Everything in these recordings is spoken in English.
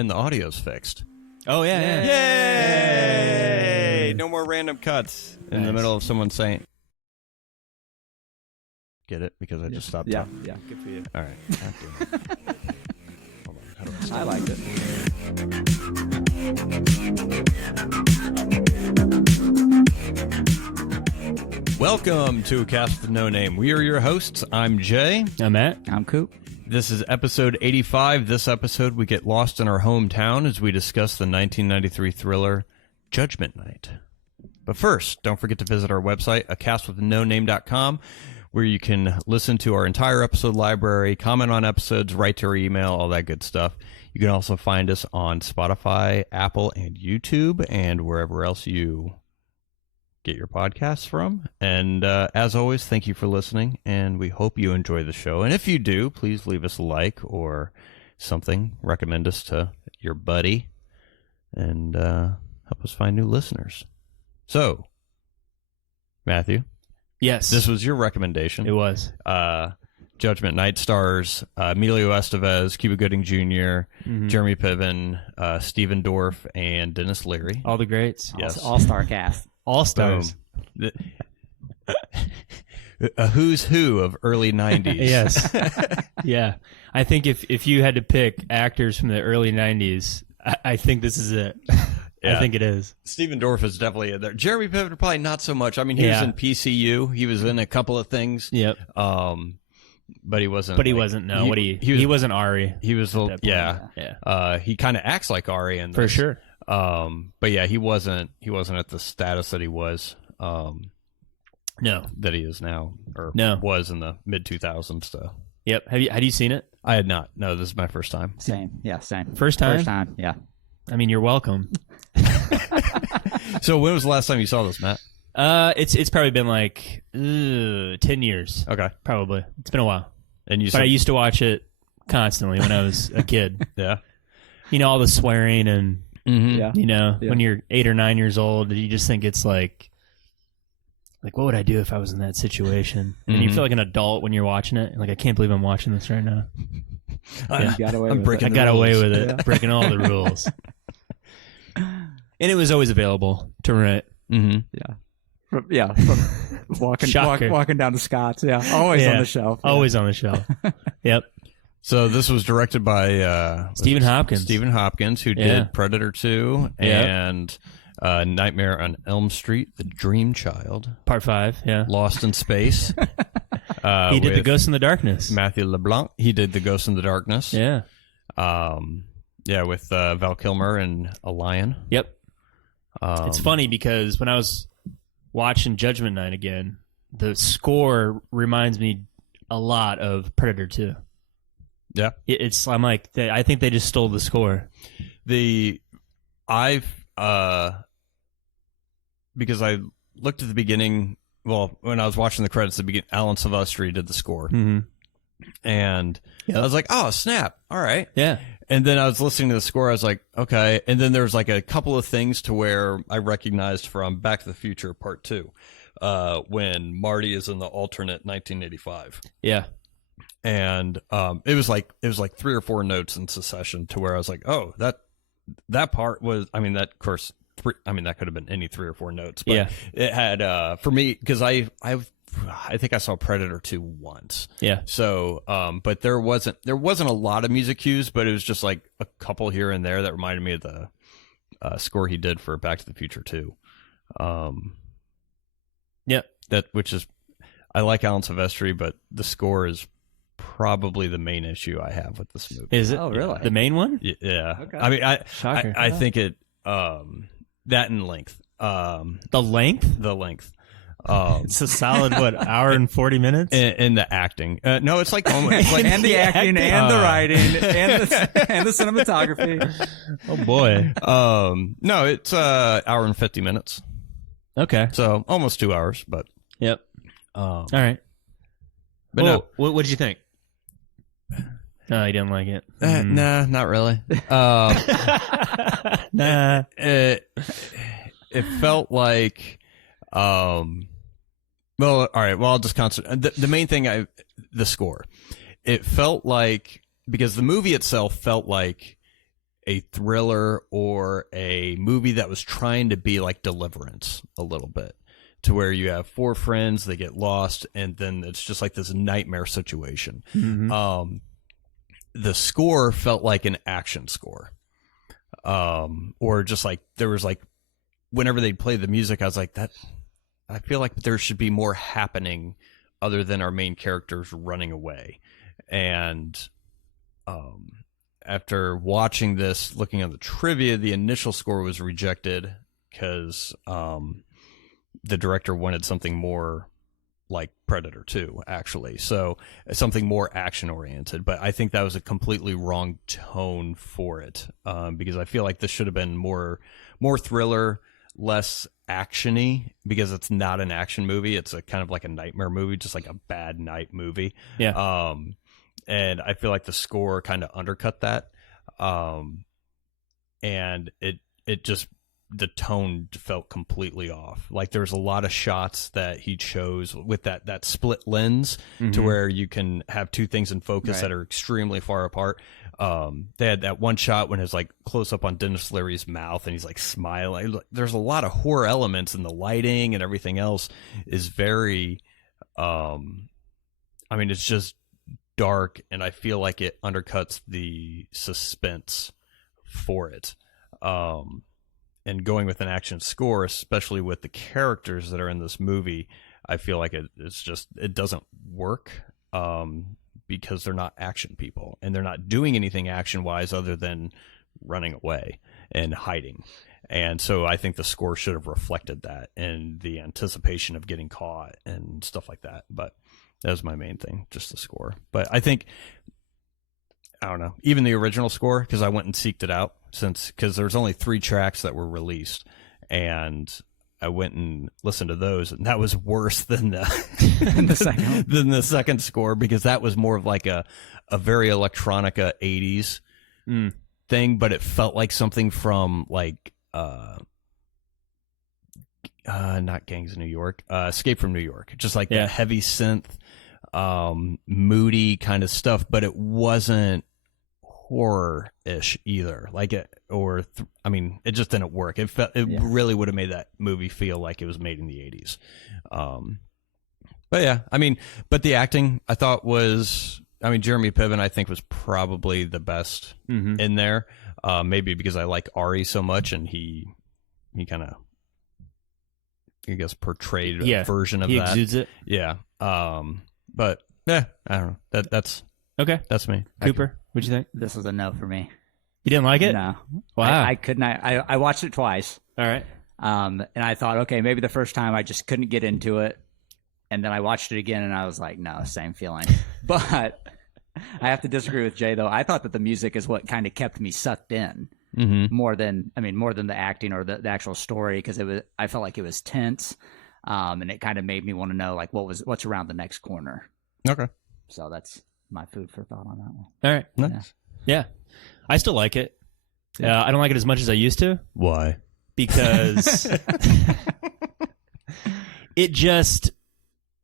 and the audio's fixed. Oh, yeah. Yay! No more random cuts in the middle of someone saying... Get it? Because I just stopped talking. Yeah, good for you. All right. Hold on. How do I I liked it. Welcome to Cast with No Name. We are your hosts. I'm Jay. I'm Matt. I'm Coop. This is episode 85. This episode, we get lost in our hometown as we discuss the 1993 thriller Judgment Night. But first, don't forget to visit our website, acastwithnoname.com, where you can listen to our entire episode library, comment on episodes, write to our email, all that good stuff. You can also find us on Spotify, Apple, and YouTube, and wherever else you get your podcasts from. And as always, thank you for listening, and we hope you enjoy the show. And if you do, please leave us a like or something. Recommend us to your buddy, and help us find new listeners. So, Matthew. Yes. This was your recommendation. It was. Judgment Night stars Emilio Estevez, Cuba Gooding Jr., Jeremy Piven, Stephen Dorff, and Dennis Leary. All the greats. Yes. All-star cast. All stars. A who's who of early 90s. Yes. Yeah. I think if you had to pick actors from the early 90s, I think this is it. Yeah. I think it is. Stephen Dorff is definitely in there. Jeremy Piven probably not so much. I mean, he was in PCU. He was in a couple of things. Yep. But he wasn't. But he wasn't. No. He wasn't Ari. He was. Yeah. Yeah. He kind of acts like Ari in this. For sure. But yeah, he wasn't at the status that he was. No. That he is now, or was in the mid 2000s. So. Yep. Had you seen it? I had not. No, this is my first time. Same. Yeah, same. First time? First time, yeah. I mean, you're welcome. So when was the last time you saw this, Matt? It's probably been like 10 years. Okay. Probably. It's been a while. And I used to watch it constantly when I was a kid. Yeah. You know, all the swearing and, Yeah. you know, when you're 8 or 9 years old, you just think it's like, what would I do if I was in that situation? And you feel like an adult when you're watching it. Like, I can't believe I'm watching this right now. Yeah. I got away with it, breaking all the rules. And it was always available to rent. Yeah. From walking down to Scott's. Yeah. Always on the shelf. Yeah. Always on the shelf. Yep. So this was directed by Stephen Hopkins. Stephen Hopkins, who did Predator 2 and Nightmare on Elm Street, The Dream Child, Part 5. Yeah. Lost in Space. He did The Ghost in the Darkness. Matthew LeBlanc. He did The Ghost in the Darkness. Yeah. With Val Kilmer and a lion. Yep. It's funny because when I was watching Judgment Night again, the score reminds me a lot of Predator 2. Yeah. I'm like, I think they just stole the score. Because I looked at the beginning, well, when I was watching the credits, Alan Silvestri did the score. And I was like, oh, snap. All right. Yeah. And then I was listening to the score. I was like, okay. And then there's like a couple of things to where I recognized from Back to the Future Part 2, when Marty is in the alternate 1985. Yeah. And it was like 3 or 4 notes in succession to where I was like, oh, that part was, I mean, that, of course, that could have been any 3 or 4 notes. But it had, for me, because I think I saw Predator 2 once. Yeah. So, but there wasn't a lot of music cues, but it was just like a couple here and there that reminded me of the score he did for Back to the Future 2. Which is, I like Alan Silvestri, but the score is probably the main issue I have with this movie. Is it? Oh, really? The main one? Yeah. Okay. I mean, I think it, that in length. The length? The length. It's a solid hour and 40 minutes in the acting. No, it's like almost like and the acting and the writing and the cinematography. Oh boy. No, it's hour and 50 minutes. Okay, so almost 2 hours, but yep. All right. But no, what did you think? No, you didn't like it. Nah, not really. Nah. It felt like, well, all right. Well, I'll just concentrate. The main thing, the score. It felt like, because the movie itself felt like a thriller or a movie that was trying to be like Deliverance a little bit, to where you have 4 friends, they get lost, and then it's just like this nightmare situation. Mm-hmm. The score felt like an action score, or just like there was like whenever they'd play the music, I was like, that I feel like there should be more happening other than our main characters running away. And after watching this, looking at the trivia, the initial score was rejected because the director wanted something more like Predator 2, actually. So something more action oriented. But I think that was a completely wrong tone for it, because I feel like this should have been more thriller, less actiony, because it's not an action movie. It's a kind of like a nightmare movie, just like a bad night movie. Yeah. And I feel like the score kind of undercut that. And it just, the tone felt completely off. Like there's a lot of shots that he chose with that split lens to where you can have 2 things in focus that are extremely far apart. They had that one shot when it's like close up on Dennis Leary's mouth and he's like smiling. There's a lot of horror elements, and the lighting and everything else is very, I mean, it's just dark, and I feel like it undercuts the suspense for it. And going with an action score, especially with the characters that are in this movie, I feel like it doesn't work, because they're not action people, and they're not doing anything action wise other than running away and hiding. And so I think the score should have reflected that and the anticipation of getting caught and stuff like that. But that was my main thing, just the score. But I think, I don't know, even the original score, because I went and seeked it out, because there's only 3 tracks that were released, and I went and listened to those, and that was worse than the second score, because that was more of like a very electronica 80s thing, but it felt like something from like not Gangs of New York, Escape from New York, just like that heavy synth, moody kind of stuff, but it wasn't horror-ish either. Like it, or I mean, it just didn't work. It really would have made that movie feel like it was made in the 80s. But yeah, I mean, but the acting I thought was, I mean, Jeremy Piven I think was probably the best in there. Maybe because I like Ari so much, and he kind of, I guess, portrayed a version of that. He exudes it. Yeah. But yeah, I don't know. That's okay. That's me. Cooper, what'd you think? This was a no for me. You didn't like it? No. Wow. I could not. I watched it twice. All right. And I thought, okay, maybe the first time I just couldn't get into it. And then I watched it again, and I was like, no, same feeling. But I have to disagree with Jay, though. I thought that the music is what kind of kept me sucked in more than the acting or the actual story, because I felt like it was tense, and it kind of made me want to know like what's around the next corner. Okay. So that's my food for thought on that one. All right. Nice. Yeah. I still like it. I don't like it as much as I used to. Why? Because it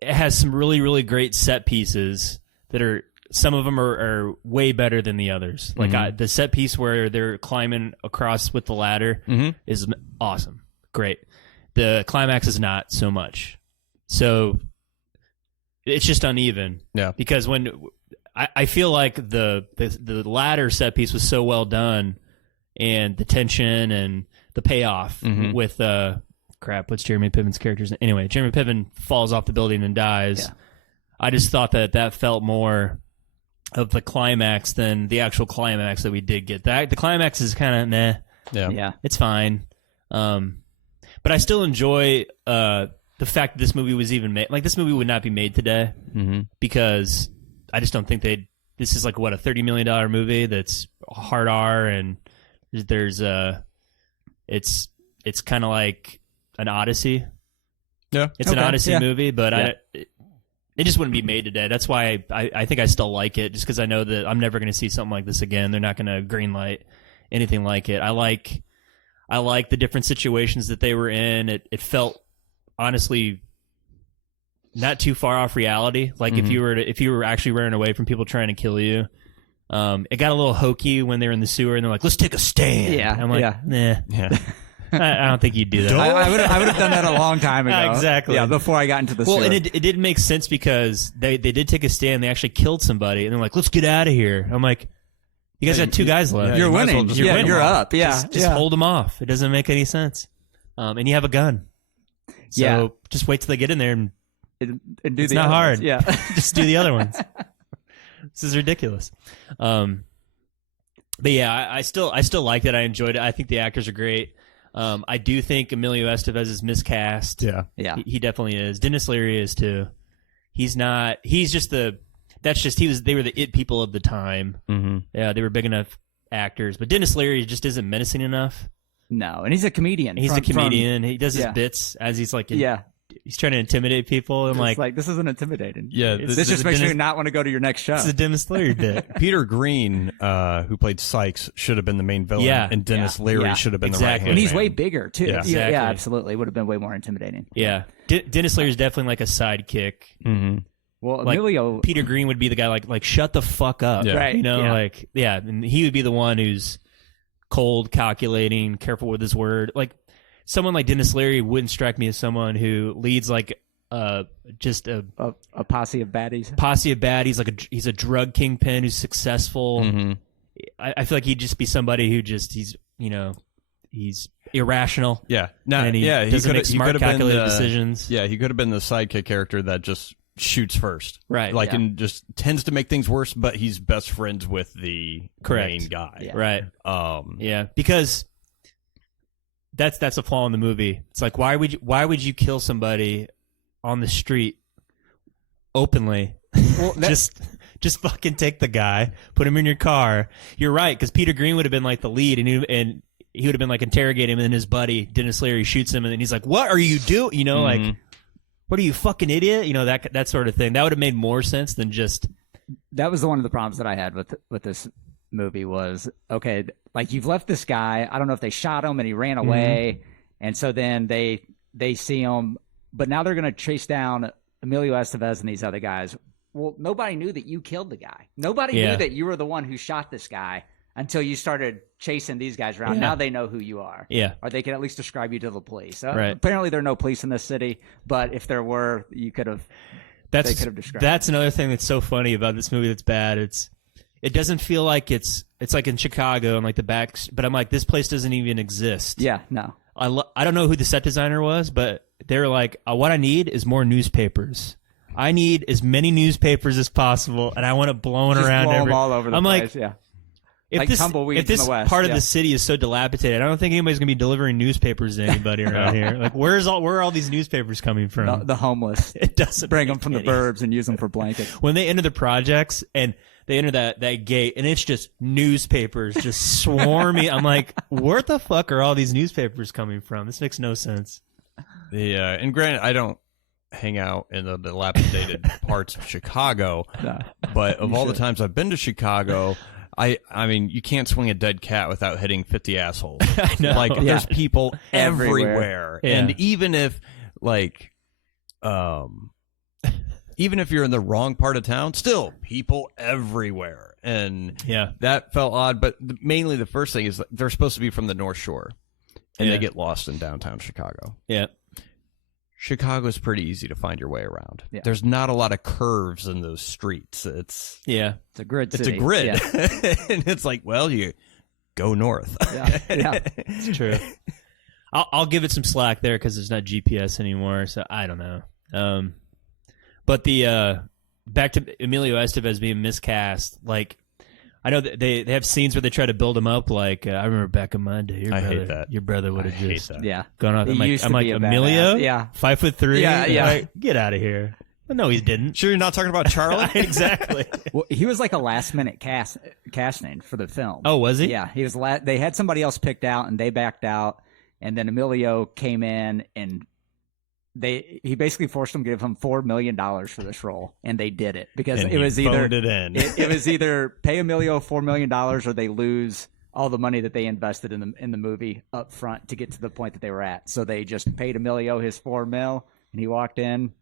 has some really, really great set pieces that are, some of them are way better than the others. Like the set piece where they're climbing across with the ladder is awesome. Great. The climax is not so much. So it's just uneven. Yeah. Because when I feel like the ladder set piece was so well done, and the tension and the payoff with what's Jeremy Piven's character's name? Anyway, Jeremy Piven falls off the building and dies. Yeah. I just thought that felt more of the climax than the actual climax that we did get. The climax is kind of meh. Yeah. It's fine. But I still enjoy the fact that this movie was even made. Like, this movie would not be made today because I just don't think this is like, what, a $30 million movie that's hard R, and there's it's kind of like an Odyssey. Yeah. It's an Odyssey movie, but it just wouldn't be made today. That's why I think I still like it, just because I know that I'm never going to see something like this again. They're not going to greenlight anything like it. I like the different situations that they were in. It felt, honestly, not too far off reality. Like if you were actually running away from people trying to kill you, It got a little hokey when they were in the sewer and they're like, "Let's take a stand." Yeah, I'm like, yeah. nah. Yeah. I don't think you'd do that. I would have done that a long time ago. Exactly. Yeah, before I got into the Well, sewer. and it didn't make sense because they did take a stand. They actually killed somebody, and they're like, "Let's get out of here." I'm like, "You guys got 2 guys left. yeah, you're you might as well winning. just You're yeah, winning. you're up. Yeah, Just yeah. hold them off. It doesn't make any sense." And you have a gun, so Yeah. just wait till they get in there and And do it's the not other hard. ones. Yeah. just do the other ones. This is ridiculous. But yeah, I still liked it. I enjoyed it. I think the actors are great. I do think Emilio Estevez is miscast. Yeah. Yeah. He definitely is. Dennis Leary is too. He's not. He's just the. That's just he was. They were the it people of the time. Mm-hmm. Yeah, they were big enough actors. But Dennis Leary just isn't menacing enough. No, and he's a comedian. He's from- a comedian. He does his yeah. bits as he's like. Yeah. He's trying to intimidate people. I'm It's like, this isn't intimidating. Yeah. It's- This just a makes me Dennis- not want to go to your next show. it's a Dennis Leary bit. Peter Green, who played Sykes, should have been the main villain, Yeah. and Dennis Yeah. Leary Yeah. should have been Exactly. the right and he's hand way man. bigger too. Yeah. Yeah, Exactly. yeah, absolutely. Would have been way more intimidating. Yeah, Dennis Leary's definitely like a sidekick. Mm-hmm. Well, Like, Emilio, Peter Green would be the guy like shut the fuck up. Yeah. Right, You know, yeah. and he would be the one who's cold, calculating, careful with his word. Like someone like Dennis Leary wouldn't strike me as someone who leads like just a a posse of baddies. posse of baddies. Like he's a drug kingpin who's successful. Mm-hmm. I feel like he'd just be somebody who just he's irrational. Yeah. No, And he yeah. He doesn't could make smart, have been calculated the, decisions. Yeah, he could have been the sidekick character that just shoots first. Right. Like, yeah. and just tends to make things worse, but he's best friends with the Correct. main guy. Yeah. Right. Um, Yeah, because that's a flaw in the movie. It's like why would you kill somebody on the street openly? Well, just fucking take the guy, put him in your car. You're right, because Peter Green would have been like the lead, and he would have been like interrogating him, and then his buddy Dennis Leary shoots him, and then he's like, "What are you doing?" You know, like, "What are you, fucking idiot?" You know, that sort of thing. That would have made more sense than just that was one of the problems that I had with this movie was, okay, like you've left this guy. I don't know if they shot him and he ran away, and so then they see him, but now they're going to chase down Emilio Estevez and these other guys. Well, nobody knew that you killed the guy. Nobody Yeah. knew that you were the one who shot this guy until you started chasing these guys around. Yeah. Now they know who you are. yeah. Or they can at least describe you to the police. Right. Apparently, there are no police in this city, but if there were, you could have. That's They could have described that's another thing that's so funny about this movie that's bad. It doesn't feel like it's like in Chicago and like the back, but I'm like, this place doesn't even exist. Yeah, no. I don't know who the set designer was, but they were like, what I need is more newspapers. I need as many newspapers as possible, and I want it blowing Just around blow 'em every. all over the I'm place. like, Yeah. if like this, tumbleweeds if this in the West, part of yeah. the city is so dilapidated, I don't think anybody's gonna be delivering newspapers to anybody around here. Like, where are all these newspapers coming from? The homeless. It doesn't Bring them make from the any- burbs and use them for blankets. When they enter the projects and they enter that gate, and it's just newspapers just swarming. I'm like, where the fuck are all these newspapers coming from? This makes no sense. and granted, I don't hang out in the dilapidated parts of Chicago, No. but of all the times I've been to Chicago, I mean, you can't swing a dead cat without hitting 50 assholes. I know. Like, Yeah. there's people Everywhere. everywhere. Yeah. And even if, like, even if you're in the wrong part of town, still people everywhere. And Yeah. that felt odd. But mainly the first thing is that they're supposed to be from the North Shore, and Yeah. they get lost in downtown Chicago. Yeah. Chicago's pretty easy to find your way around. Yeah. There's not a lot of curves in those streets. It's Yeah. It's a grid a city. grid. Yeah. And it's like, well, you go north. Yeah. Yeah. It's true. I'll give it some slack there because there's not GPS anymore, so I don't know. But the back to Emilio Estevez being miscast, like I know that they have scenes where they try to build him up. Like I remember back in my day, I hate that. your brother would I have hate just that. Yeah. gone off. He used I'm to like be a Emilio, badass. Yeah. 5'3". Yeah, yeah. Like, get out of here. No, he didn't. Sure, you're not talking about Charlie? Exactly. Well, he was like a last minute casting for the film. Oh, was he? Yeah, he was. They had somebody else picked out, and they backed out. And then Emilio came in, and he basically forced them to give him $4 million for this role, and they did it because And it was he either phoned it in. it was either pay Emilio $4 million or they lose all the money that they invested in the movie up front to get to the point that they were at. So they just paid Emilio his $4 million, and he walked in,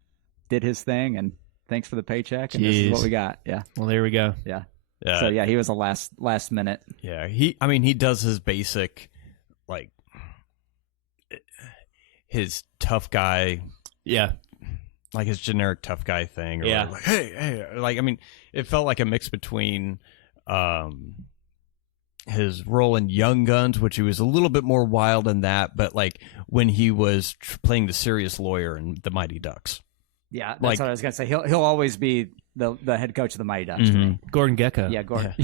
did his thing, and thanks for the paycheck, and this is Jeez. what we got. Yeah, Well, there we go. yeah. Yeah. So yeah, he was a last minute. Yeah, he does his basic, like, his tough guy, Yeah. like his generic tough guy thing. Or Yeah. like, hey, like, I mean, it felt like a mix between, his role in Young Guns, which he was a little bit more wild in that, but like when he was playing the serious lawyer in The Mighty Ducks. Yeah, that's Like- what I was gonna say. He'll always be the head coach of the Mighty Ducks. to me. Gordon Gekko. Yeah, Gordon.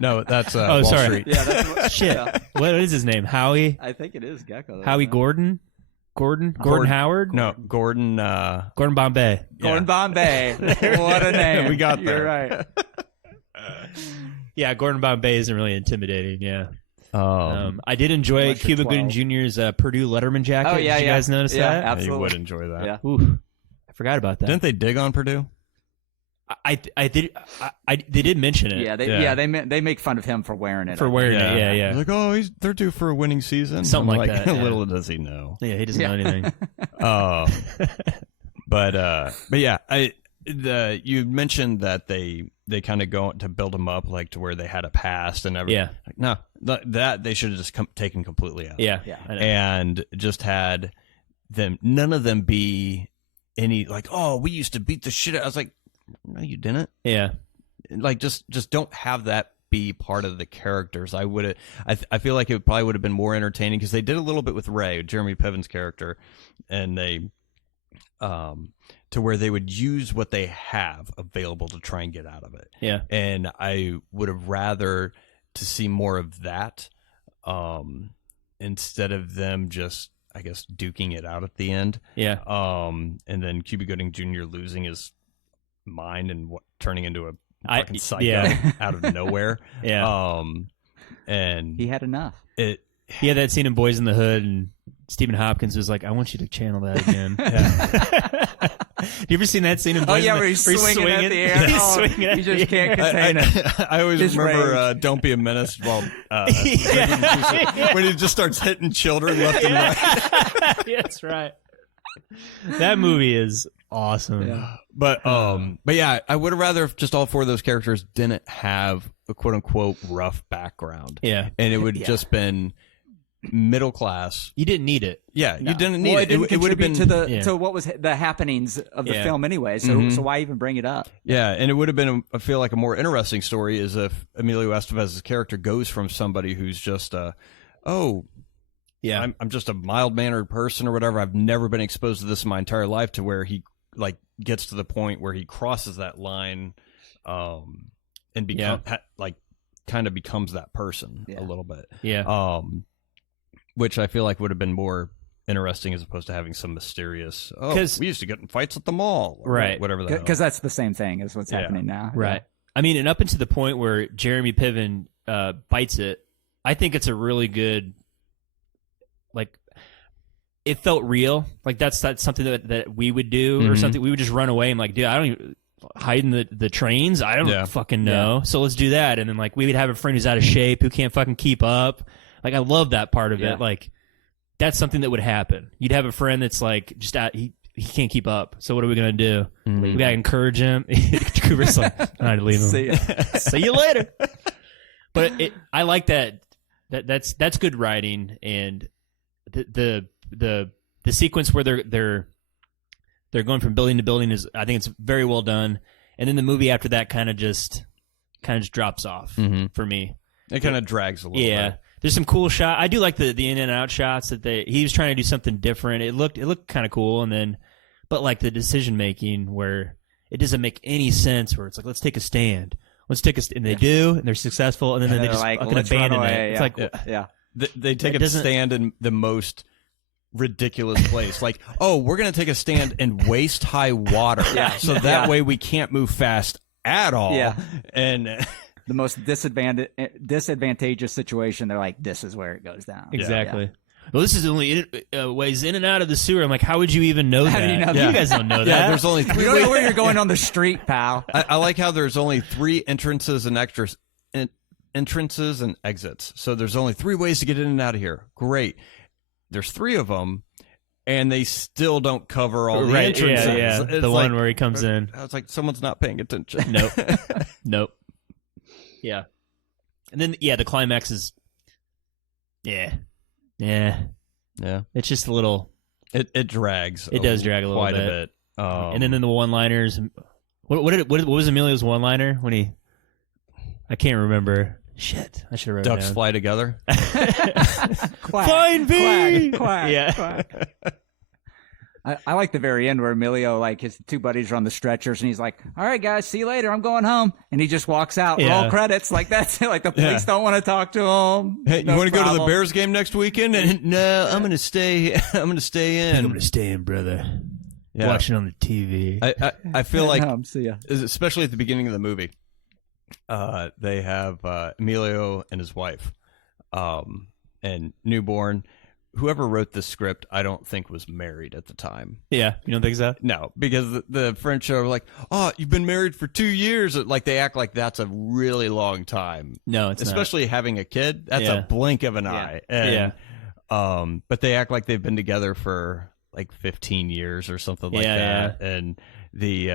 No, that's Oh, Wall sorry. Street. Yeah, that's what, Shit. yeah. What is his name? Howie? I think it is Gecko. Howie Gordon? Gordon Howard? No, Gordon. Gordon Bombay. Gordon Bombay. What a name. We got You're there. right. Yeah, Gordon Bombay isn't really intimidating. Yeah. Um, I did enjoy Unless you're Cuba Gooding 12. Jr's Purdue Letterman jacket. Oh, yeah, Did you yeah. guys notice Yeah, that? you absolutely. would enjoy that. Yeah. Ooh, I forgot about that. Didn't they dig on Purdue? I did. They did mention it. Yeah, Yeah. they make fun of him for wearing it. For wearing it. Yeah, yeah. Like, oh, they're due for a winning season. Something I'm like that, yeah. Little does he know. Yeah, he doesn't Yeah. know anything. But yeah, you mentioned that they kind of go to build him up like to where they had a past and everything. Yeah. Like, no, that they should have just taken completely out. Yeah. Yeah. I know. And just had them, none of them be any like, oh, we used to beat the shit out. I was like, no, you didn't. Yeah. Like, just don't have that be part of the characters. I feel like it probably would have been more entertaining because they did a little bit with Ray, Jeremy Piven's character, and they to where they would use what they have available to try and get out of it. Yeah. And I would have rather to see more of that instead of them just, I guess, duking it out at the end. Yeah. And then Cuba Gooding Jr. losing his mind and turning into a fucking psycho yeah. out of nowhere. Yeah. And He had enough. it, He had that scene in Boys in the Hood, and Stephen Hopkins was like, "I want you to channel that again." You ever seen that scene in Boys Oh in yeah, the where he's swinging at the air. He's Oh, swinging at he the just can't air. contain it. I always His remember rage. Don't Be a Menace while Yeah. when he just starts hitting children left and right. Yeah, that's right. That movie is awesome. Yeah. But yeah, I would have rather if just all four of those characters didn't have a quote unquote rough background. Yeah. And it would Yeah. just been middle class. You didn't need it. Yeah, No. you didn't need well, it. didn't It would have been contribute to Yeah. to what was the happenings of the Yeah. film anyway. So Mhm. so why even bring it up? yeah, and it would have been I feel like a more interesting story is if Emilio Estevez's character goes from somebody who's just Yeah. I'm just a mild mannered person or whatever. I've never been exposed to this in my entire life to where he like gets to the point where he crosses that line, and kind of becomes that person Yeah. a little bit. Yeah. Which I feel like would have been more interesting as opposed to having some mysterious. Oh, 'Cause- we used to get in fights at the mall, or Right. Whatever that. Because that's the same thing as what's Yeah. happening now. Right. I mean, and up until the point where Jeremy Piven bites it, I think it's a really good, like, it felt real. Like that's something that we would do or Mhm. something. We would just run away and like, dude, I don't even hide in the trains. I don't Yeah. fucking know. So let's do that. And then like we would have a friend who's out of shape who can't fucking keep up. Like I love that part of Yeah. it. Like that's something that would happen. You'd have a friend that's like just out. He can't keep up. So what are we gonna do? Mhm. We gotta encourage him. Cooper's like, all right, leave him. See ya. See you later. But I like that. That's good writing, and the sequence where they're going from building to building is, I think it's very well done. And then the movie after that kind of just drops off Mhm. for me. It kind of drags a little Yeah. bit. There's some cool shot. I do like the in and out shots that he was trying to do something different. It looked kind of cool, and then but like the decision making where it doesn't make any sense. Where it's like, let's take a stand. And they do, and they're successful, and then And they they're just like, fucking "Let's run abandon away." it. It's Yeah. like, Yeah. Yeah. They take It a doesn't- stand in the most ridiculous place. Like, oh, we're going to take a stand in waist high water. Yeah. So that Yeah. way we can't move fast at all. Yeah. And The most disadvantageous situation. They're like, this is where it goes down. exactly. Well, this is only ways in and out of the sewer. I'm like, how would you even know How that? do you know You that? guys don't know that. yeah, there's only You three don't know ways. where you're going on the street, pal. I like how there's only 3 entrances and entrances and exits. So there's only 3 ways to get in and out of here. Great. There's 3 of them, and they still don't cover all the Right, entrances. yeah. It's The like, one where he comes in. I was like, someone's not paying attention. Nope. Nope. Yeah. And then the climax is yeah. It's just a little. It drags. It does drag a little quite bit. a bit. And then in the one-liners, what was Emilio's one-liner when he? I can't remember. Shit, I should have wrote ducks it down. fly together. Quack, Fine bee! quack, quack, Yeah. quack. I like the very end where Emilio, like, his two buddies are on the stretchers, and he's like, "All right, guys, see you later. I'm going home." And he just walks out. Yeah. Roll credits. Like, that's it. Like, the police Yeah. don't want to talk to him. Hey, No you want to go to the problem. Bears game next weekend? And no, I'm going to stay. I'm going to stay in. I'm gonna stay in, brother. Yeah. Watching on the TV. I feel like, See ya. especially at the beginning of the movie, they have Emilio and his wife, and newborn. Whoever wrote this script, I don't think was married at the time. Yeah, you don't think so? No, because the French are like, "Oh, you've been married for 2 years." Like they act like that's a really long time. No, it's Especially having a kid. That's Yeah. a blink of an Yeah. eye. And, but they act like they've been together for like 15 years or something like Yeah, that. And the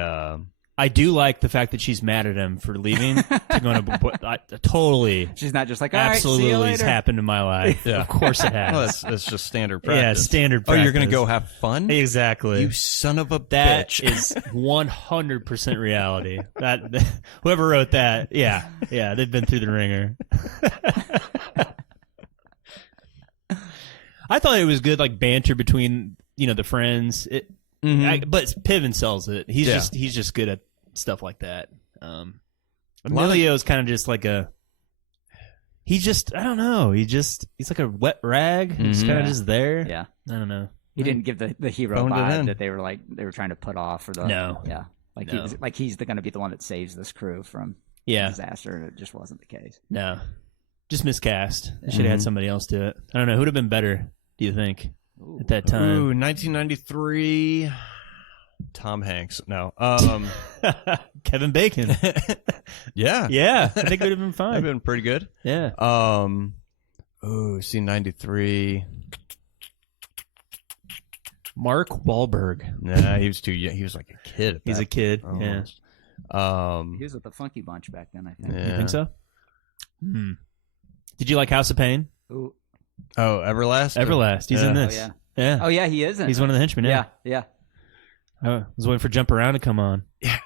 I do like the fact that she's mad at him for leaving to go to. Totally, She's not just like, "All right, see you absolutely, has later." happened in my life. Yeah. Of course it has. well, that's just standard Yeah, practice. standard Oh, you're gonna practice. go have fun? Exactly. You son of a That bitch! is 100% reality. That whoever wrote that, yeah, they've been through the ringer. I thought it was good, like banter between the friends. But Piven sells it. He's Yeah. just good at stuff like that. Emilio's kind of just like a. He just I don't know. He's like a wet rag. He's kind of just there. Yeah. I don't know. He didn't give the hero Phoned it in. vibe that they were trying to put off, or the No. yeah, like No. he's going to be the one that saves this crew from Yeah. disaster, and it just wasn't the case. No. Just miscast. They should have had somebody else do it. I don't know. Who'd have been better, do you think, at that time? Ooh, 1993. Tom Hanks. No. Kevin Bacon. Yeah. Yeah. I think it would have been That'd fine. been pretty good. Yeah. See 93. Mark Wahlberg. Nah, he was too young. He was like a kid. He's a kid. Yeah. Almost. He was with the Funky Bunch back then, I think. Yeah. You think so? Did you like House of Pain? Ooh. Oh, Everlast? Everlast. He's in Yeah. this. Oh, yeah. Yeah. Oh yeah, he is. He's one of the henchmen. Yeah, Yeah. yeah. I was waiting for Jump Around to come on.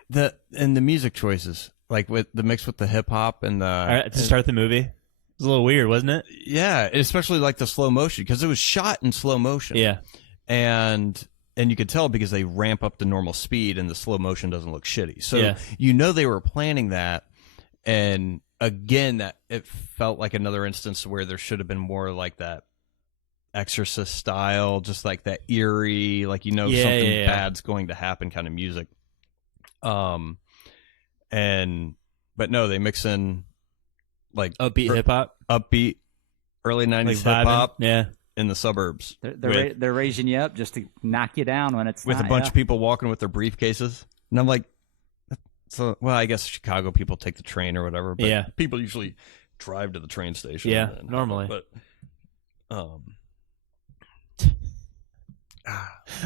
The music choices, like with the mix with the hip hop and the All right, to start the movie. It was a little weird, wasn't it? yeah, especially like the slow motion because it was shot in slow motion. Yeah. and you could tell because they ramp up the normal speed and the slow motion doesn't look shitty. So Yeah. they were planning that, and again, that it felt like another instance where there should have been more like that Exorcist style, just like that eerie, like something bad's going to happen kind of music. But no, they mix in like Upbeat hip hop. upbeat early '90s Like hip vibing. hop Yeah. in the suburbs They're raising you up just to knock you down when it's with a not, bunch yeah. of people walking with their briefcases, and I'm like, so well, I guess Chicago people take the train or whatever, but Yeah. people usually drive to the train station. Yeah, and- normally. but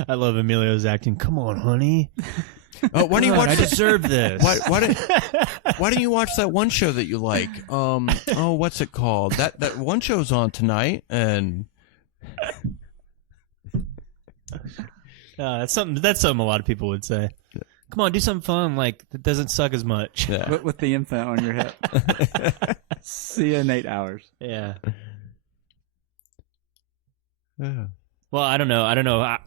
I love Emilio's acting. Come on, honey. oh, why do you Come on, watch I deserve this. why don't you watch that one show that you like? Oh, what's it called? That one show's on tonight, and That's something a lot of people would say. Come on, do something fun like that doesn't suck as much. yeah. with the infant on your hip. See you in 8 hours. Yeah. Yeah. Well, I don't know.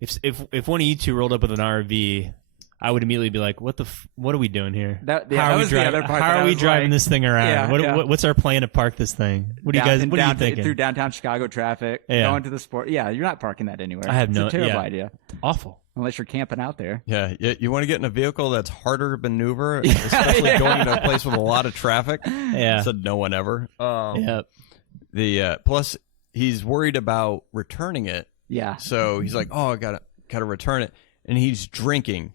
If one of you two rolled up with an RV, I would immediately be like, "What are we doing here? That How are we was the driving? other part How that I are we was driving like, this thing around? Yeah, What's our plan to park this thing? What do you guys? What are you thinking? Through downtown Chicago traffic, Yeah. going to the sport. Yeah, you're not parking that anywhere. I have it's no- a terrible yeah. idea Awful. unless you're camping out there. Yeah, you want to get in a vehicle that's harder to maneuver, especially going to a place with a lot of traffic. Yeah. Said no one ever. Yeah. The plus he's worried about returning it, Yeah, so he's like, "Oh, I gotta return it," and he's drinking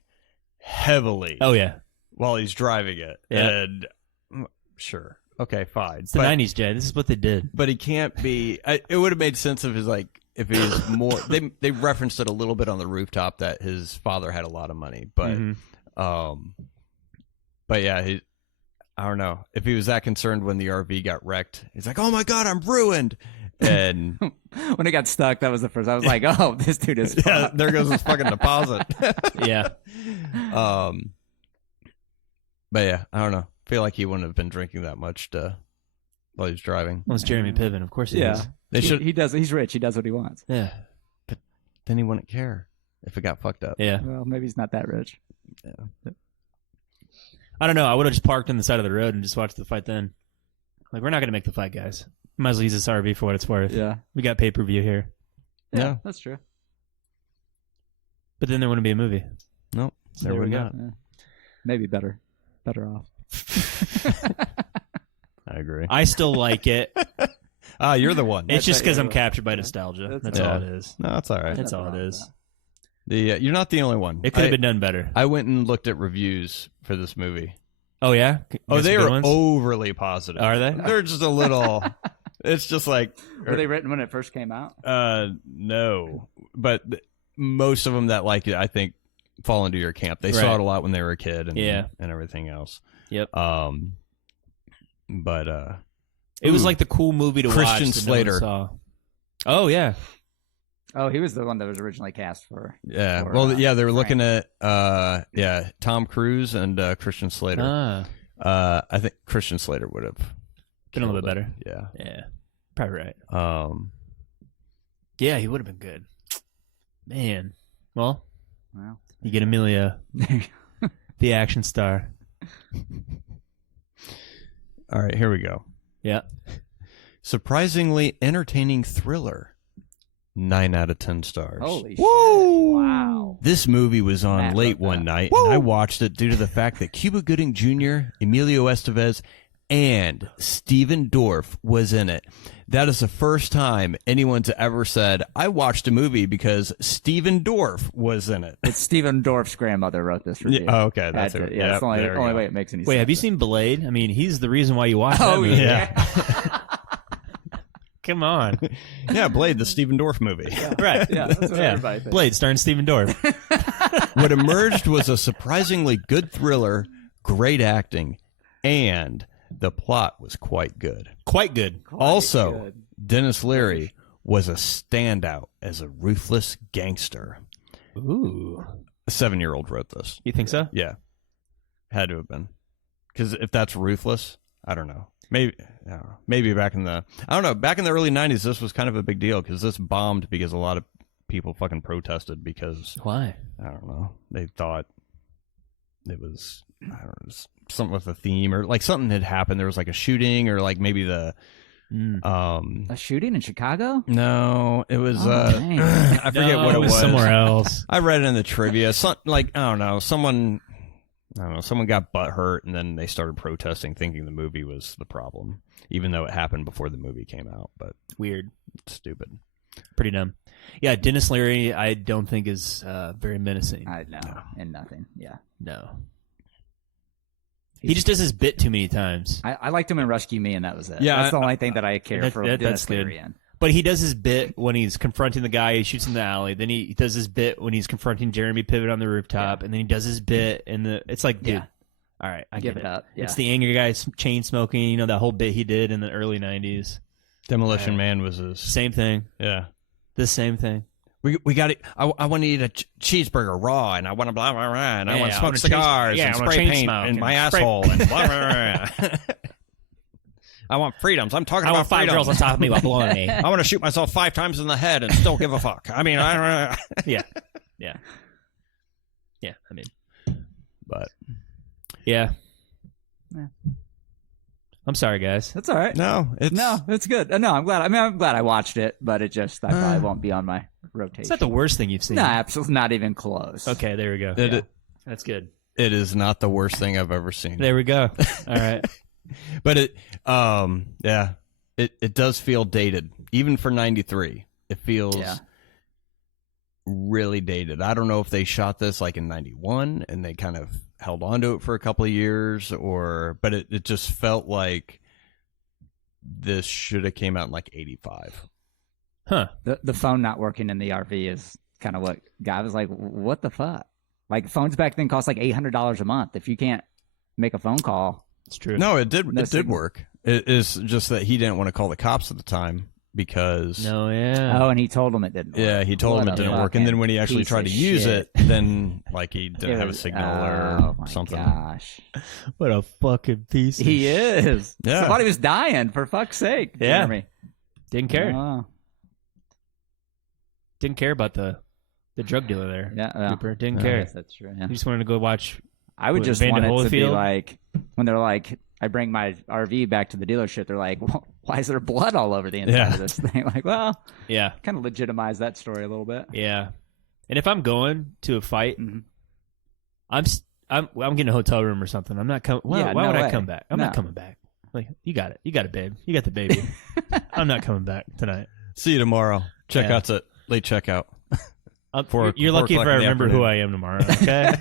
heavily Oh yeah. while he's driving it. Yeah. And sure, okay, fine, It's the '90s, Jay. This is what they did. but he can't be. It would have made sense if if he was more. They referenced it a little bit on the rooftop that his father had a lot of money, but Mhm. but yeah, I don't know if he was that concerned when the RV got wrecked. He's like, "Oh my god, I'm ruined." And When it got stuck, that was the first. I was like, "Oh, this dude is." yeah, fucked. there goes his fucking deposit. Yeah. But yeah, I don't know. I feel like he wouldn't have been drinking that much while he was driving. Well, it's Jeremy Piven. Of course he is. Yeah, They should. He does. He's rich. He does what he wants. Yeah. Then he wouldn't care if it got fucked up. Yeah. Well, maybe he's not that rich. I don't know. I would have just parked on the side of the road and just watched the fight then. Like, we're not going to make the fight, guys. Might as well use this RV for what it's worth. Yeah. We got pay-per-view here. Yeah. That's true. But then there wouldn't be a movie. Nope. So There there we we go. go. Yeah. Maybe better off. I agree. I still like it. You're the one. It's just because I'm Yeah. captured by nostalgia. That's all all right. it is. No, that's all right. That's all Nothing it wrong is. with You're not the only one. It could have been done better. I went and looked at reviews for this movie. Oh, yeah? Oh, Got some they good are ones? overly positive. Are they? They're just a little. It's just like Were they written when it first came out? no, but most of them that like it, I think, fall into your camp. They saw Right. it a lot when they were a kid, and Yeah. and everything else. Yep. But It was Ooh. like the cool movie to Christian watch. that no one Slater. saw. Oh, yeah. Oh, he was the one that was originally cast for. yeah, Or, well, yeah, they were Frank. looking at Tom Cruise and Christian Slater. Ah, I think Christian Slater would have been a little bit killed better. it. Yeah. Yeah. Probably right. Yeah. Yeah, he would have been good. Man. Well, Well, you get Amelia, the action star. All right, here we go. Yeah. Surprisingly entertaining thriller. 9 out of 10 stars. holy shit! Woo! Wow. This movie was on Matt late wrote one that. night, and I watched it due to the fact that Cuba Gooding Jr., Emilio Estevez, and Steven Dorff was in it. That is the first time anyone's ever said, I watched a movie because Steven Dorff was in it. It's Steven Dorff's grandmother wrote this review. Oh, okay. That's That's it. it. Yeah, that's the there we only go. way it makes any sense. Wait, have you seen Blade? I mean, he's the reason why you watch that Oh, movie. yeah. Come on. Yeah, Blade, the Steven Dorff movie. Right. Yeah, that's what everybody thinks. Blade starring Steven Dorff. What emerged was a surprisingly good thriller, great acting, and the plot was quite good. Quite good. Also, good. Dennis Leary was a standout as a ruthless gangster. Ooh. A 7-year-old wrote this. You think so? Yeah. Had to have been. Because if that's ruthless, I don't know. Maybe back in the early 90s, this was kind of a big deal because this bombed because a lot of people fucking protested because, Why? I don't know, they thought it was, I don't know, just something with the theme or like something had happened. There was like a shooting or like maybe the, A shooting in Chicago? no, it was, Oh, dang. I forget No, what it was. somewhere else. I read it in the trivia. I don't know, someone got butthurt and then they started protesting thinking the movie was the problem, even though it happened before the movie came out, but Weird. it's stupid. Pretty dumb. Yeah, Dennis Leary, I don't think is very menacing. No, and nothing. Yeah. No. He just does his bit too many times. I liked him in Rescue Me, and that was it. Yeah, That's the only thing that I care for that's Dennis good. Leary in. But he does his bit when he's confronting the guy he shoots in the alley. Then he does his bit when he's confronting Jeremy Piven on the rooftop. And then he does his bit in the... It's like, dude, Yeah. all right, I Give get it up. Yeah. It's the angry guy chain smoking, you know, that whole bit he did in the early 90s. Demolition Man was his, Same thing. yeah. The same thing. We got it. I want to eat a cheeseburger raw, and I want to blah blah blah, and I Yeah, want to I smoke wanna cigars chain- and I wanna spray chain paint smoke in and my spray- asshole and blah blah blah. I want freedoms. I'm talking I about want 5 freedom. girls on top of me while blowing me. I want to shoot myself 5 times in the head and still give a fuck. I mean, Yeah. Yeah. Yeah, I mean, but yeah. Yeah. I'm sorry, guys. That's all right. no, It's good. No, I'm glad. I'm glad I watched it, but it just I probably won't be on my rotation. It's not the worst thing you've seen. No, absolutely not even close. Okay, there we go. That's good. it is not the worst thing I've ever seen. There we go. All right. But it does feel dated, even for '93. It feels really dated. I don't know if they shot this like in '91 and they kind of held on to it for a couple of years, but it just felt like this should have came out in like '85. Huh. The phone not working in the RV is kind of what guy was like. What the fuck? Like phones back then cost like $800 a month. If you can't make a phone call, It's true. No, it did. No It did signal. work. It is just that he didn't want to call the cops at the time because. No, yeah. Oh, and he told him it didn't work. Yeah, he told What him it a didn't work, and then fucking when he actually piece tried to of use shit. it, then like he didn't It have a was- signal oh or my something. Gosh. What a fucking piece of He is. Yeah. Somebody was dying, for fuck's sake. Yeah. Jeremy. Didn't care. Oh, Didn't care about the drug dealer there. yeah. Well, Cooper. Didn't I care. guess that's true. Yeah. He just wanted to go watch. I would What, just Evander want it to be Holyfield? like when they're like, I bring my RV back to the dealership. They're like, well, why is there blood all over the inside Yeah. of this thing? Like, well, Yeah. kind of legitimize that story a little bit. Yeah. And if I'm going to a fight, Mhm. I'm getting a hotel room or something. I'm not coming. Why, Yeah, why no would I way. come back? I'm not No. coming back. Like you got it, babe. You got the baby. I'm not coming back tonight. See you tomorrow. Checkout's at late checkout. You're 4 lucky if o'clock I in the remember who afternoon. I am tomorrow. Okay.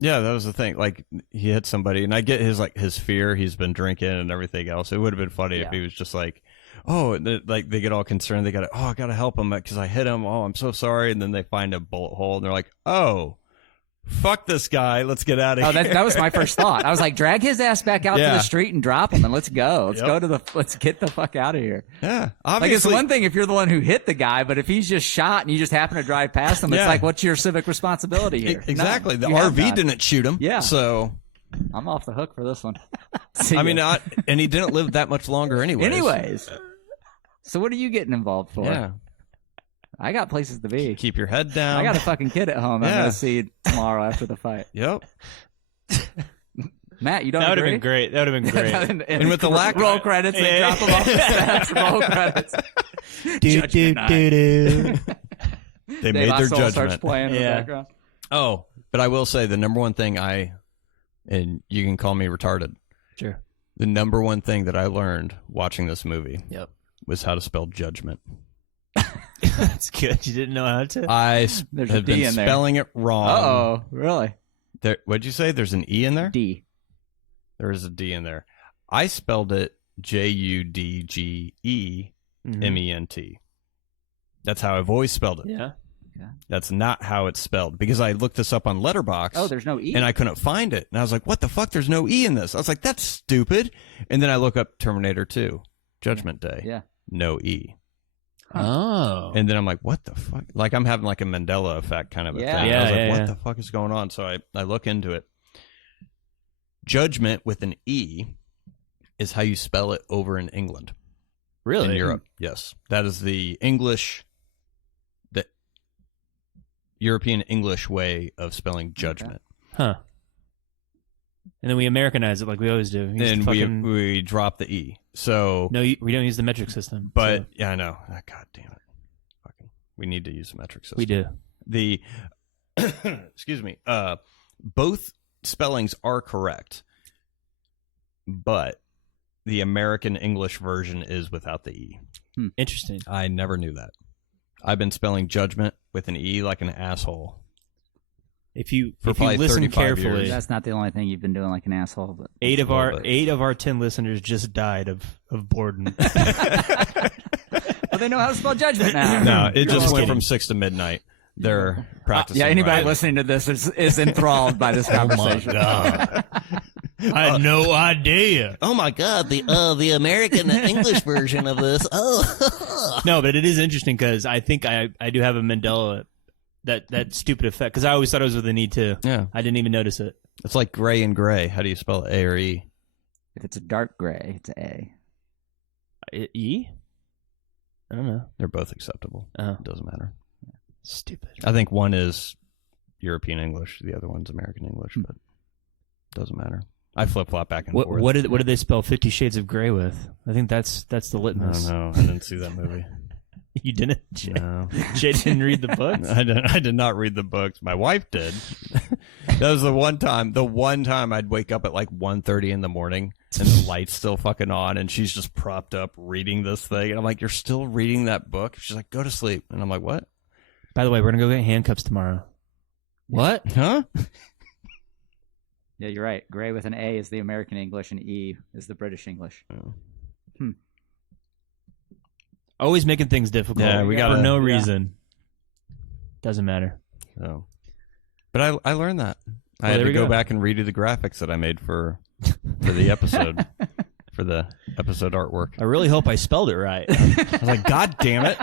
Yeah, that was the thing. Like he hit somebody, and I get his fear. He's been drinking and everything else. It would have been funny if Yeah. he was just like, oh, like they get all concerned. They got I gotta help him because I hit him. Oh, I'm so sorry. And then they find a bullet hole, and they're like, oh, fuck this guy. Let's get out of Oh, here. that was my first thought. I was like, drag his ass back out to Yeah. the street and drop him, and let's go. Yep. Let's get the fuck out of here. Yeah, Like, obviously. it's one thing if you're the one who hit the guy, but if he's just shot and you just happen to drive past him, it's Yeah. like, what's your civic responsibility here? Exactly. None. The You have RV none. didn't shoot him. Yeah. So I'm off the hook for this one. See I mean, ya. and he didn't live that much longer, anyways. So what are you getting involved for? Yeah. I got places to be. Keep your head down. I got a fucking kid at home. I'm Yeah. gonna see tomorrow after the fight. Yep. Matt, you don't That would have agree? been great. That would have been great. and with the lack- roll credits, they Yeah. drop them off the steps. Roll credits. do Judgment night. They Dave made their Oswald starts judgment. playing in the Yeah. background. Oh, but I will say the number one thing and you can call me retarded. Sure. The number one thing that I learned watching this movie Yep. was how to spell judgment. That's good. You didn't know how to. There's a have D been in there. spelling it wrong. Uh-oh. Really? What'd you say? There's an E in there? D. There is a D in there. I spelled it JUDGEMENT. That's how I've always spelled it. Yeah. That's not how it's spelled because I looked this up on Letterboxd. Oh, there's no E. and I couldn't find it. And I was like, what the fuck? There's no E in this. I was like, that's stupid. And then I look up Terminator 2, Judgment Day. Yeah. No E. Oh. And then I'm like, what the fuck? Like I'm having like a Mandela effect kind of a Yeah. thing. Yeah, I was like, yeah, what yeah. the fuck is going on? So I look into it. Judgment with an E is how you spell it over in England. Really? In Europe. Yes. That is the European English way of spelling judgment. Huh. And then we Americanize it like we always do. We use And the fucking- we drop the E. So No, we don't use the metric system. But so yeah, I know. Ah, God damn it! Fucking, we need to use the metric system. we do. The excuse me. Both spellings are correct, but the American English version is without the E. Interesting. I never knew that. I've been spelling judgment with an E like an asshole. If you For if you probably listen 35 carefully, years. That's not the only thing you've been doing like an asshole. But eight of little bit. our 10 listeners just died of boredom. well, they know how to spell judgment now. No, it You're just just went kidding. from 6 to midnight. They're practicing. Yeah, anybody right. listening to this is enthralled by this conversation. God. I had no idea. Oh my God! The American English version of this. Oh, No, but it is interesting because I think I do have a Mandela that stupid effect because I always thought it was with an E too. yeah. I didn't even notice it. It's like gray and gray. How do you spell it? A or E? If it's a dark gray, it's A. E? I don't know. They're both acceptable. Oh, It doesn't matter. stupid. I think one is European English, the other one's American English, but it doesn't matter. I flip flop back and What forth. what did they spell 50 Shades of Grey with? I think that's the I don't litmus. know. I didn't see that movie. You didn't? Jay, No. Jay didn't read the book. I did not read the books. My wife did. That was the one time I'd wake up at like 1:30 in the morning and the light's still fucking on and she's just propped up reading this thing. And I'm like, you're still reading that book? She's like, go to sleep. And I'm like, what? By the way, we're gonna go get handcuffs tomorrow. What? Huh? Yeah, you're right. Gray with an A is the American English, and E is the British English. Always making things difficult. Yeah, we for gotta- no yeah. reason. Doesn't matter. So But I learned that. I Well, had there to we go go. back and redo the graphics that I made for the episode, for the episode artwork. I really hope I spelled it right. I was like, God damn it.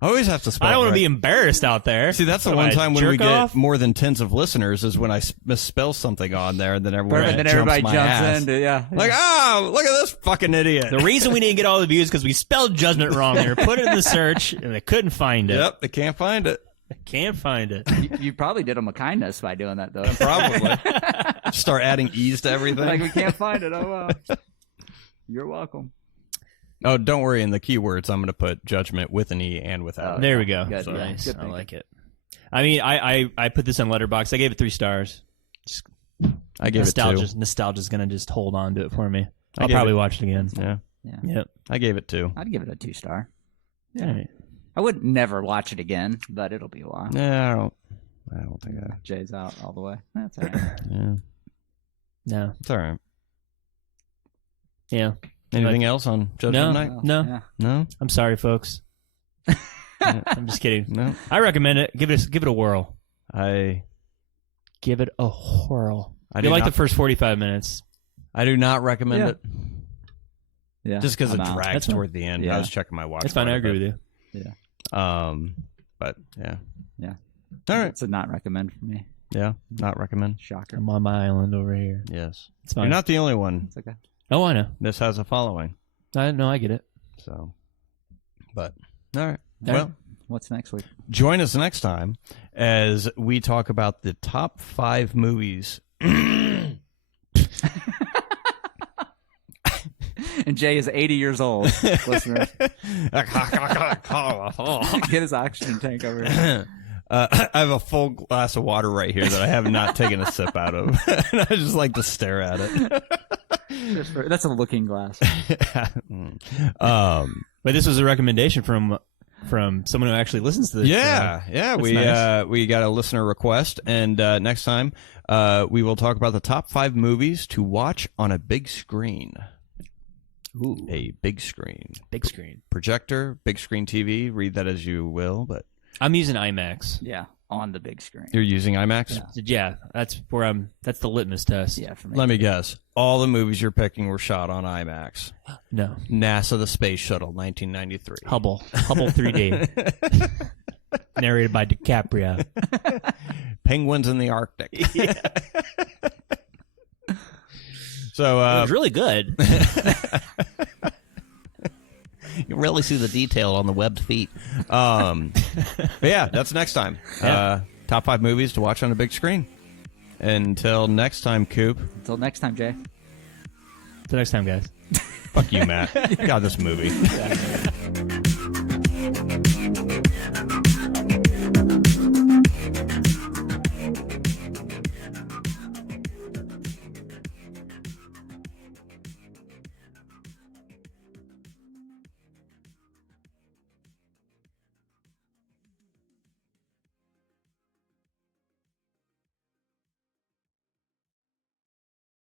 I always have to spell I don't it want to right. be embarrassed out there. See, that's the What am one I, time when we jerk get off? more than tens of listeners is when I misspell something on there, and then everyone And then jumps everybody my jumps ass. in. Yeah. Like, oh, look at this fucking idiot. The reason we didn't get all the views because we spelled judgment wrong. They were put it in the search and they couldn't find it. Yep, they can't find it. Can't find it. You probably did them a kindness by doing that, though. Probably. Start adding E's to everything. Like, we can't find it. Oh, well. You're welcome. Oh, don't worry. In the keywords, I'm going to put judgment with an E and without. There we go. Good, So yeah. nice. Good I thinking. like it. I mean, I put this on Letterboxd. I gave it 3 stars. Just I gave it 2. Nostalgia's gonna just hold on to it for me. I I'll gave probably it- watch it again. Yeah, Yep. I gave it 2. I'd give it a 2-star. All right. I would never watch it again, but it'll be a while. Yeah, I don't think I. Jay's out all the way. That's all right. Yeah, No. it's all right. Yeah. Anything else on Judgment Night? No. Yeah. No, I'm sorry, folks. I'm just kidding. no. I recommend it. Give it a whirl. I Give it a whirl. I You do like not- the first 45 minutes. I do not recommend Yeah. it. Yeah. Just because it I'm out. drags That's fine. toward the end. Yeah. I was checking my watch. That's fine. part I of agree it. with you. But yeah. Yeah. All right. It's a not recommend for me. Yeah. Not recommend. Shocker. I'm on my island over here. Yes. It's fine. You're not the only one. It's okay. Oh, I know. This has a following. I know. I get it. So, but all right. All Well, right. What's next week? join us next time as we talk about the top 5 movies. And Jay is 80 years old, listeners. Get his oxygen tank over here. I have a full glass of water right here that I have not taken a sip out of. And I just like to stare at it. That's a looking glass. But this was a recommendation from someone who actually listens to this. Yeah, yeah. That's We nice. we got a listener request, and next time we will talk about the top 5 movies to watch on a big screen. Ooh, A big screen big screen. projector, big screen TV. Read that as you will, but I'm using IMAX. Yeah, on the big screen. you're using IMAX. Yeah, that's where I'm. That's the litmus test. Yeah, for me. Let me guess. All the movies you're picking were shot on IMAX. No, NASA: The Space Shuttle, 1993. Hubble 3D. Narrated by DiCaprio. Penguins in the Arctic. So It was really good. you really see the detail on the webbed feet. But yeah, that's next time. Yeah. Top 5 movies to watch on a big screen. Until next time, Coop. Until next time, Jay. Till next time, guys. Fuck you, Matt. God, this movie.